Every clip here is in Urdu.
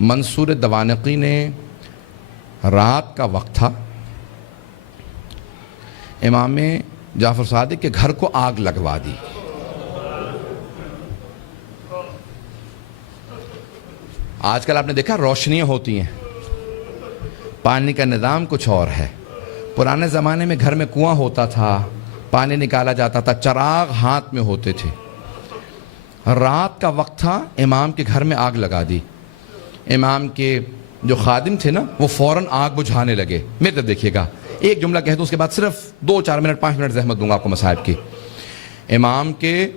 منصور دوانقی نے رات کا وقت تھا، امام جعفر صادق کے گھر کو آگ لگوا دی۔ آج کل آپ نے دیکھا روشنیاں ہوتی ہیں، پانی کا نظام کچھ اور ہے۔ پرانے زمانے میں گھر میں کنواں ہوتا تھا، پانی نکالا جاتا تھا، چراغ ہاتھ میں ہوتے تھے۔ رات کا وقت تھا، امام کے گھر میں آگ لگا دی۔ امام کے جو خادم تھے نا، وہ فوراً آگ بجھانے لگے۔ میرے طرف دیکھیے گا، ایک جملہ کہہ دوں، اس کے بعد صرف 2-4 منٹ 5 منٹ زحمت دوں گا آپ کو مصائب کی۔ امام کے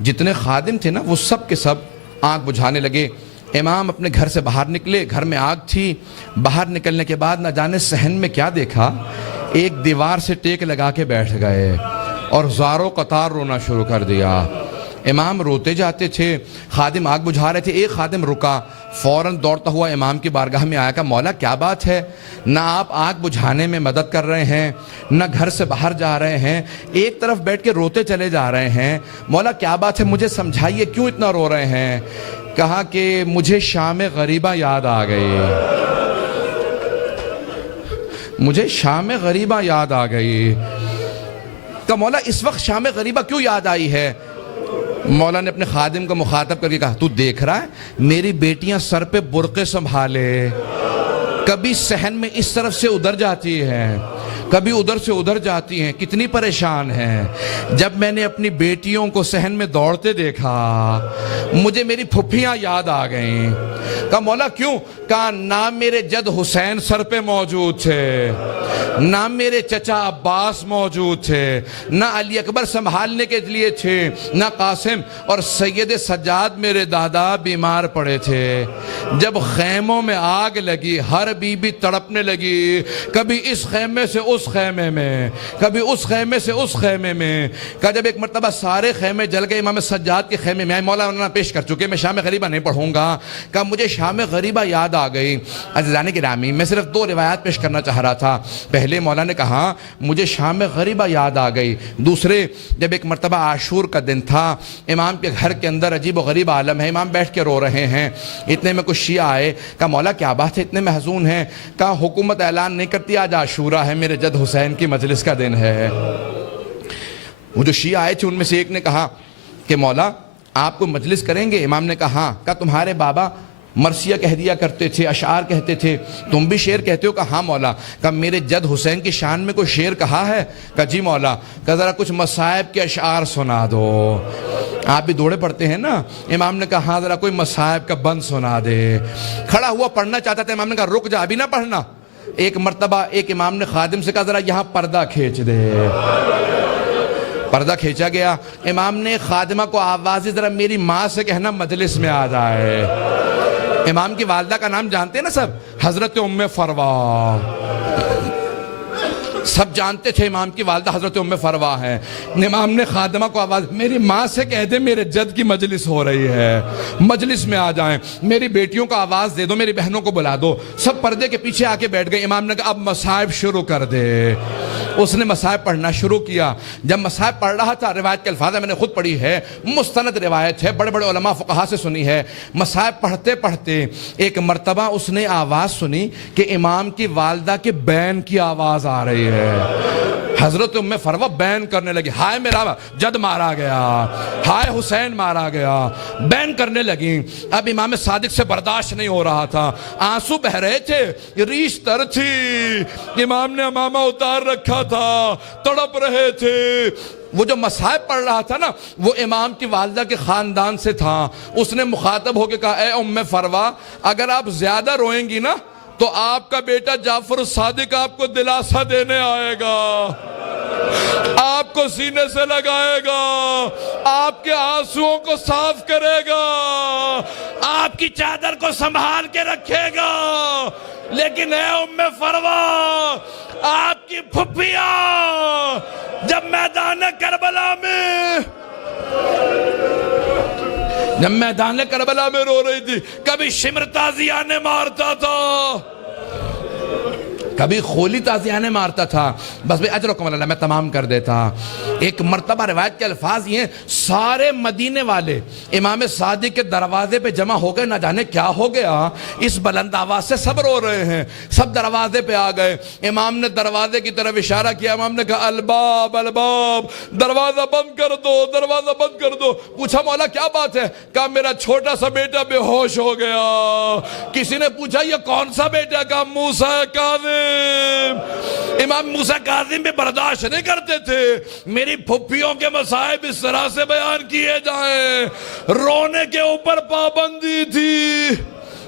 جتنے خادم تھے نا، وہ سب کے سب آگ بجھانے لگے۔ امام اپنے گھر سے باہر نکلے، گھر میں آگ تھی۔ باہر نکلنے کے بعد نہ جانے صحن میں کیا دیکھا، ایک دیوار سے ٹیک لگا کے بیٹھ گئے اور زاروں قطار رونا شروع کر دیا۔ امام روتے جاتے تھے، خادم آگ بجھا رہے تھے۔ ایک خادم رکا، فوراً دوڑتا ہوا امام کی بارگاہ میں آیا، کہا مولا کیا بات ہے، نہ آپ آگ بجھانے میں مدد کر رہے ہیں، نہ گھر سے باہر جا رہے ہیں، ایک طرف بیٹھ کے روتے چلے جا رہے ہیں، مولا کیا بات ہے، مجھے سمجھائیے کیوں اتنا رو رہے ہیں؟ کہا کہ مجھے شام غریبہ یاد آ گئی، مجھے شام غریبہ یاد آ گئی۔ کہا مولا اس وقت شام غریبہ کیوں یاد آئی ہے؟ مولا نے اپنے خادم کو مخاطب کر کے کہا، تو دیکھ رہا ہے میری بیٹیاں سر پہ برقعے سنبھالے، کبھی صحن میں اس طرف سے ادھر جاتی ہیں، کبھی ادھر سے ادھر جاتی ہیں، کتنی پریشان ہیں۔ جب میں نے اپنی بیٹیوں کو صحن میں دوڑتے دیکھا، مجھے میری پھپھیاں یاد آ گئیں۔ کہا مولا کیوں؟ کہا نہ میرے جد حسین سر پہ موجود تھے، نہ میرے چچا عباس موجود تھے، نہ علی اکبر سنبھالنے کے لیے تھے، نہ قاسم، اور سید سجاد میرے دادا بیمار پڑے تھے۔ جب خیموں میں آگ لگی، ہر بی بی تڑپنے لگی، کبھی اس خیمے سے اس خیمے میں، کبھی اس خیمے سے اس خیمے میں۔ کہا جب ایک مرتبہ سارے خیمے جل گئے، امام سجاد کے خیمے میں آئے، مولانا پیش کر چکے، میں شام غریبہ نہیں پڑھوں گا۔ کہا مجھے شام غریبہ یاد آ گئی۔ عزیزان گرامی، میں صرف 2 روایات پیش کرنا چاہ رہا تھا۔ پہلے مولا نے کہا مجھے شام غریبہ یاد آ گئی۔ دوسرے، جب ایک مرتبہ عاشور کا دن تھا، امام کے گھر کے اندر عجیب و غریب عالم ہے، امام بیٹھ کے رو رہے ہیں۔ اتنے میں کچھ شیعہ آئے، کہا مولا کیا بات ہے اتنے محزون ہیں؟ کہا حکومت اعلان نہیں کرتی آج عاشورہ ہے، میرے جد حسین کی مجلس کا دن ہے۔ وہ جو شیعہ آئے تھے ان میں سے ایک نے کہا کہ مولا آپ کو مجلس کریں گے؟ امام نے کہا ہاں۔ کہا تمہارے بابا مرثیہ کہہ دیا کرتے تھے، اشعار کہتے تھے، تم بھی شعر کہتے ہو؟ کہا ہاں مولا۔ کہا میرے جد حسین کی شان میں کوئی شعر کہا ہے؟ کہا جی مولا۔ کہا ذرا کچھ مصائب کے اشعار سنا دو، آپ بھی دوڑے پڑتے ہیں نا۔ امام نے کہا ہاں ذرا کوئی مصائب کا بند سنا دے۔ کھڑا ہوا پڑھنا چاہتا تھا، امام نے کہا رک جا، ابھی نہ پڑھنا۔ ایک مرتبہ ایک امام نے خادم سے کہا ذرا یہاں پردہ کھینچ دے۔ پردہ کھینچا گیا۔ امام نے خادمہ کو آواز ذرا میری ماں سے کہنا مجلس میں آ جائے۔ امام کی والدہ کا نام جانتے ہیں نا سب، حضرت ام فروا، سب جانتے تھے امام کی والدہ حضرت ام فروا ہیں۔ امام نے خادمہ کو آواز میری ماں سے کہہ دے میرے جد کی مجلس ہو رہی ہے، مجلس میں آ جائیں، میری بیٹیوں کو آواز دے دو، میری بہنوں کو بلا دو۔ سب پردے کے پیچھے آ کے بیٹھ گئے۔ امام نے کہا اب مصائب شروع کر دے۔ اس نے مصائب پڑھنا شروع کیا۔ جب مصائب پڑھ رہا تھا، روایت کے الفاظ میں نے خود پڑھی ہے، مستند روایت ہے، بڑے بڑے علماء فقہا سے سنی ہے۔ مصائب پڑھتے پڑھتے ایک مرتبہ اس نے آواز سنی کہ امام کی والدہ کے بین کی آواز آ رہی ہے۔ حضرت ام فروا بین کرنے لگی، ہائے میرا جد مارا گیا، ہائے حسین مارا گیا، بین کرنے لگی۔ اب امام صادق سے برداشت نہیں ہو رہا تھا، آنسو بہ رہے تھے، ریش تر تھی، امام نے امامہ اتار رکھا تھا، تڑپ رہے تھے۔ وہ جو مصائب پڑھ رہا تھا نا، وہ امام کی والدہ کے خاندان سے تھا۔ اس نے مخاطب ہو کے کہا اے ام فروا، اگر آپ زیادہ روئیں گی نا تو آپ کا بیٹا جعفر الصادق آپ کو دلاسا دینے آئے گا، آپ کو سینے سے لگائے گا، آپ کے آنسوؤں کو صاف کرے گا، آپ کی چادر کو سنبھال کے رکھے گا۔ لیکن اے ام فروا، آپ کی پھپھیاں جب میدان کربلا میں رو رہی تھی، کبھی شمر تازیانے مارتا تھا، کبھی خولی تازیانے مارتا تھا، بس بھئی اجرکم اللہ، میں تمام کر دیتا۔ ایک مرتبہ روایت کے الفاظ یہ ہیں، سارے مدینے والے امام صادق کے دروازے پہ جمع ہو گئے، نہ جانے کیا ہو گیا، اس بلند آواز سے سب رو رہے ہیں، سب دروازے پہ آ گئے۔ امام نے دروازے کی طرف اشارہ کیا، امام نے کہا الباب الباب، دروازہ بند کر دو، دروازہ بند کر دو۔ پوچھا مولا کیا بات ہے؟ کہا میرا چھوٹا سا بیٹا بے ہوش ہو گیا۔ کسی نے پوچھا یہ کون سا بیٹا؟ کہا موسیٰ کاظم۔ امام موسیٰ کاظم بھی برداشت نہیں کرتے تھے میری پھپھیوں کے مصائب اس طرح سے بیان کیے جائیں، رونے کے اوپر پابندی تھی۔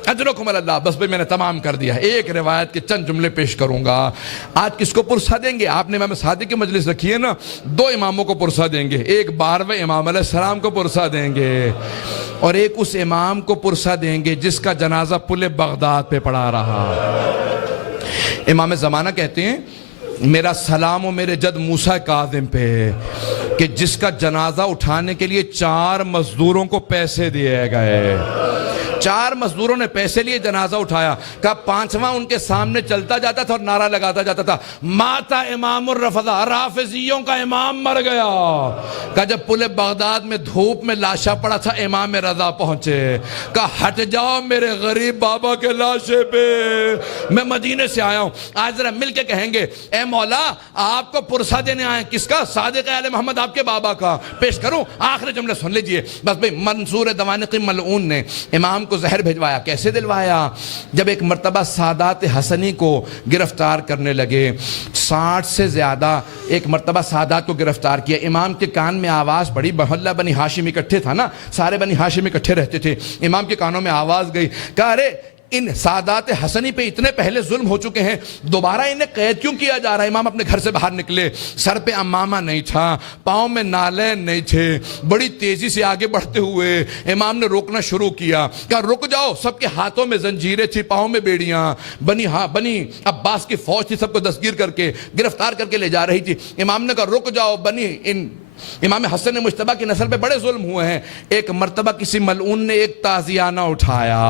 اجرکم اللہ، بس بھئی میں نے تمام کر دیا۔ ایک روایت کے چند جملے پیش کروں گا۔ آج کس کو پرسہ دیں گے؟ آپ نے امام صادق کی مجلس رکھی ہے نا، دو اماموں کو پرسہ دیں گے، ایک 12ویں امام علیہ السلام کو پرسہ دیں گے، اور ایک اس امام کو پرسہ دیں گے جس کا جنازہ پل بغداد پہ پڑا رہا۔ امام زمانہ کہتے ہیں میرا سلام و میرے جد موسیٰ کاظم پہ، کہ جس کا جنازہ اٹھانے کے لیے 4 مزدوروں کو پیسے دیے گئے، 4 مزدوروں نے پیسے لیے جنازہ اٹھایا۔ کہا 5واں ان کے سامنے چلتا جاتا تھا اور نعرہ لگاتا جاتا تھا ماتا امام الرفضہ، رافضیوں کا امام مر گیا۔ کہا جب پل بغداد میں دھوپ میں لاشا پڑا تھا امام رضا پہنچے، کہا ہٹ جاؤ میرے غریب بابا کے لاشے پہ، میں مدینے سے آیا ہوں، آج ذرا مل کے کہیں گے اے مولا آپ کو پرسہ دینے آئے، کس کا؟ صادق آل محمد آپ کے بابا کا۔ پیش کروں؟ آخری جملے سن لیجئے بس بھئی۔ منصور دوانقی ملعون نے امام کو زہر بھیجوایا۔ کیسے دلوایا؟ جب ایک مرتبہ سادات حسنی کو گرفتار کرنے لگے، 60 سے زیادہ ایک مرتبہ سادات کو گرفتار کیا، امام کے کان میں آواز پڑی، محلہ بنی ہاشم اکٹھے تھا نا، سارے بنی ہاشم اکٹھے رہتے تھے، امام کے کانوں میں آواز گئی، کہا ارے ان سادات حسنی پہ اتنے پہلے ظلم ہو چکے ہیں، دوبارہ انہیں قید کیوں کیا جا رہا ہے؟ امام اپنے گھر سے باہر نکلے، سر پہ امامہ نہیں تھا، پاؤں میں نالین نہیں تھے، بڑی تیزی سے آگے بڑھتے ہوئے امام نے روکنا شروع کیا، کہا رک جاؤ، سب کے ہاتھوں میں زنجیریں تھی، پاؤں میں بیڑیاں، بنی عباس کی فوج تھی، سب کو دستگیر کر کے گرفتار کر کے لے جا رہی تھی۔ امام نے کہا رک جاؤ، امام حسن مجتبیٰ کی نسل پہ بڑے ظلم ہوئے ہیں۔ ایک مرتبہ کسی ملعون نے ایک تازیانہ اٹھایا،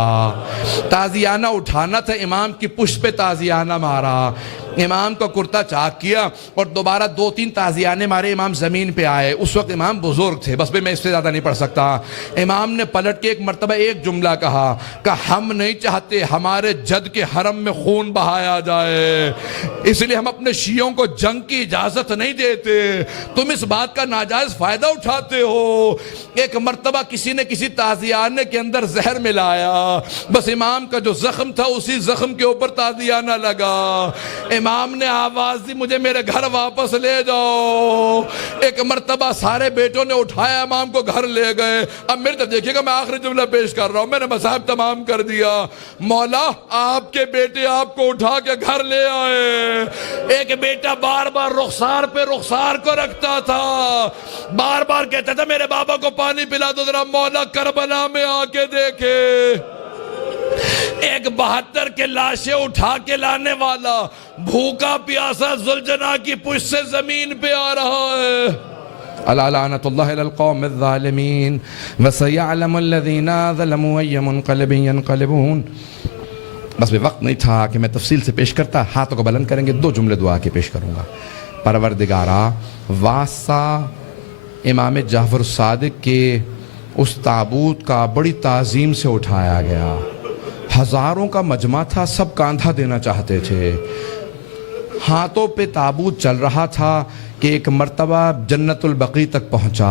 تازیانہ اٹھانا تھا، امام کی پشت پہ تازیانہ مارا، امام کا کرتا چاک کیا اور دوبارہ 2-3 تازیانے مارے، امام زمین پہ آئے۔ اس وقت امام بزرگ تھے، بس میں اس سے زیادہ نہیں پڑھ سکتا۔ امام نے پلٹ کے ایک مرتبہ ایک جملہ کہا کہ ہم نہیں چاہتے ہمارے جد کے حرم میں خون بہایا جائے، اس لیے ہم اپنے شیعوں کو جنگ کی اجازت نہیں دیتے، تم اس بات کا ناجائز فائدہ اٹھاتے ہو۔ ایک مرتبہ کسی نے کسی تازیانے کے اندر زہر ملایا، بس امام کا جو زخم تھا اسی زخم کے اوپر تازیانہ لگا، امام نے آواز دی مجھے میرے گھر واپس لے جاؤ۔ ایک مرتبہ سارے بیٹوں نے اٹھایا، امام کو گھر لے گئے۔ اب میرے طرف دیکھیے گا، میں آخری جملہ پیش کر رہا ہوں، میں نے مصائب تمام کر دیا۔ مولا آپ کے بیٹے آپ کو اٹھا کے گھر لے آئے، ایک بیٹا بار بار رخسار پہ رخسار کو رکھتا تھا، بار بار کہتا تھا میرے بابا کو پانی پلا دو ذرا، مولا کربلا میں آ کے دیکھے ایک 72 کے لاشیں اٹھا کے لانے والا بھوکا پیاسا ذوالجناح کی پشت سے زمین پہ آ رہا ہے۔ الا لعنت اللہ علی القوم الظالمین وسیعلم الذین ظلموا ای منقلب ینقلبون۔ بس وقت نہیں تھا کہ میں تفصیل سے پیش کرتا، ہاتھوں کو بلند کریں گے، 2 جملے دعا کے پیش کروں گا۔ پروردگارا، واسطہ امام جعفر صادق کے اس تابوت کا بڑی تعظیم سے اٹھایا گیا، ہزاروں کا مجمع تھا، سب کاندھا دینا چاہتے تھے، ہاتھوں پہ تابوت چل رہا تھا کہ ایک مرتبہ جنت البقیع تک پہنچا۔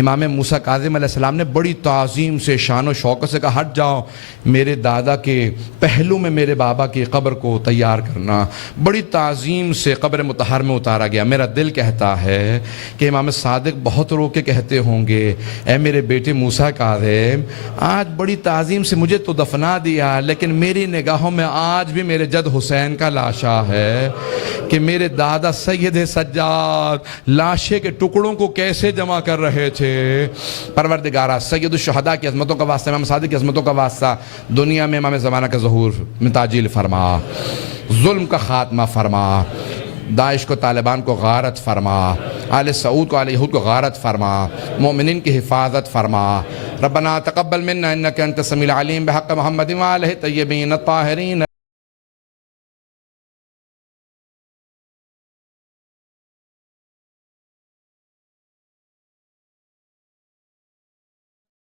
امام موسیٰ کاظم علیہ السلام نے بڑی تعظیم سے شان و شوکت سے کہا ہٹ جاؤ، میرے دادا کے پہلو میں میرے بابا کی قبر کو تیار کرنا۔ بڑی تعظیم سے قبر مطہر میں اتارا گیا۔ میرا دل کہتا ہے کہ امام صادق بہت رو کے کہتے ہوں گے اے میرے بیٹے موسیٰ کاظم، آج بڑی تعظیم سے مجھے تو دفنا دیا، لیکن میری نگاہوں میں آج بھی میرے جد حسین کا لاشا ہے کہ میرے دادا سید سجاد لاشے کے ٹکڑوں کو کیسے جمع کر رہے تھے۔ پروردگارہ، سید الشہداء کی عظمتوں کا واسطہ، امام صادق کی عظمتوں کا واسطہ، دنیا میں امام زمانہ کا ظہور میں تعجیل فرما، ظلم کا خاتمہ فرما، داعش کو طالبان کو غارت فرما، آل سعود کو آل یہود کو غارت فرما، مومنین کی حفاظت فرما۔ ربنا تقبل منا انک انت السمیع العلیم بحق محمد وآلہ الطیبین الطاہرین